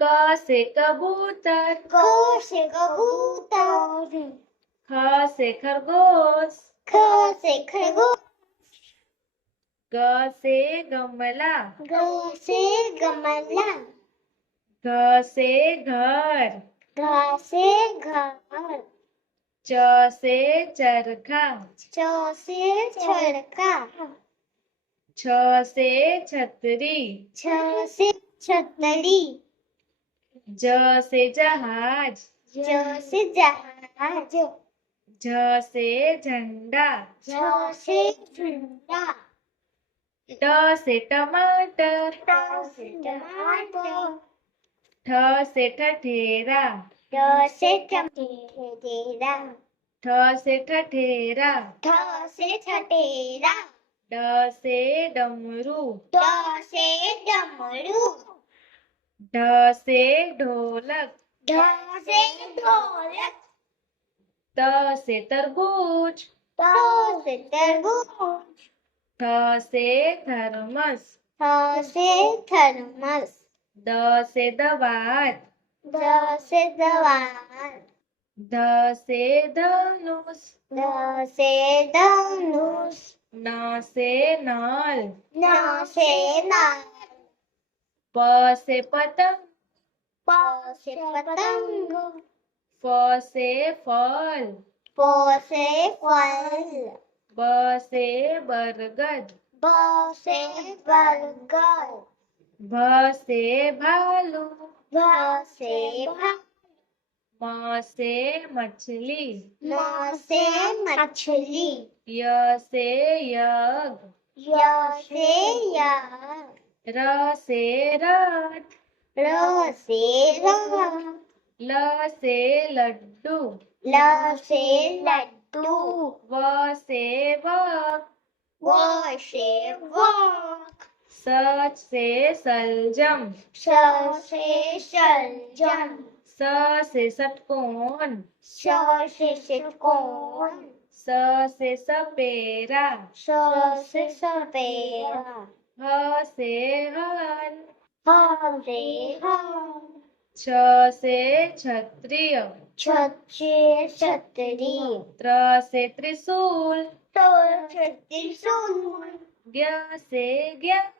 क से कबूतर, क से कबूतर, ख से खरगोश, ख से खरगोश, ग से गमला, ग से गमला, घ से घर, घ से घर, च से चरखा, च से चरखा, छ से छतरी, छ से छतरी, ज से जहाज, ज से जहाज, झ से झंडा, झ से झंडा, ट से टमाटर, ट से टमाटर, ठ से ठठेरा, ठ से ठठेरा, ठ से ठठेरा, ठ से ठठेरा, ड से डमरू, ड से डमरू, ढ से ढोलक, ढ से ढोलक, त से तरबूज, त से तरबूज, थ से थर्मस, थ से थर्मस, द से दवात, द से दवात, ध से धनुष, ध से धनुष, न से नल, न से नल, प से पतंग, प से पतंग, फ से फल, फ से फल, ब से बरगद, ब से बरगद, भ से भालू, भ से भालू, म से मछली, म से मछली, य से यज्ञ, य से यज्ञ, र से रथ, र से रथ, ल से लड्डू, ल से लड्डू, व से वक, व से वक, स से सलजम, स से सलजम, स से षटकोण, स से षटकोण, स से सपेरा, स से सपेरा, ह से हल, ह से हल, छ से क्षत्रिय, छ से छतरी, त्र से त्रिशूल, त से त्रिशूल, ज्ञ से ज्ञान,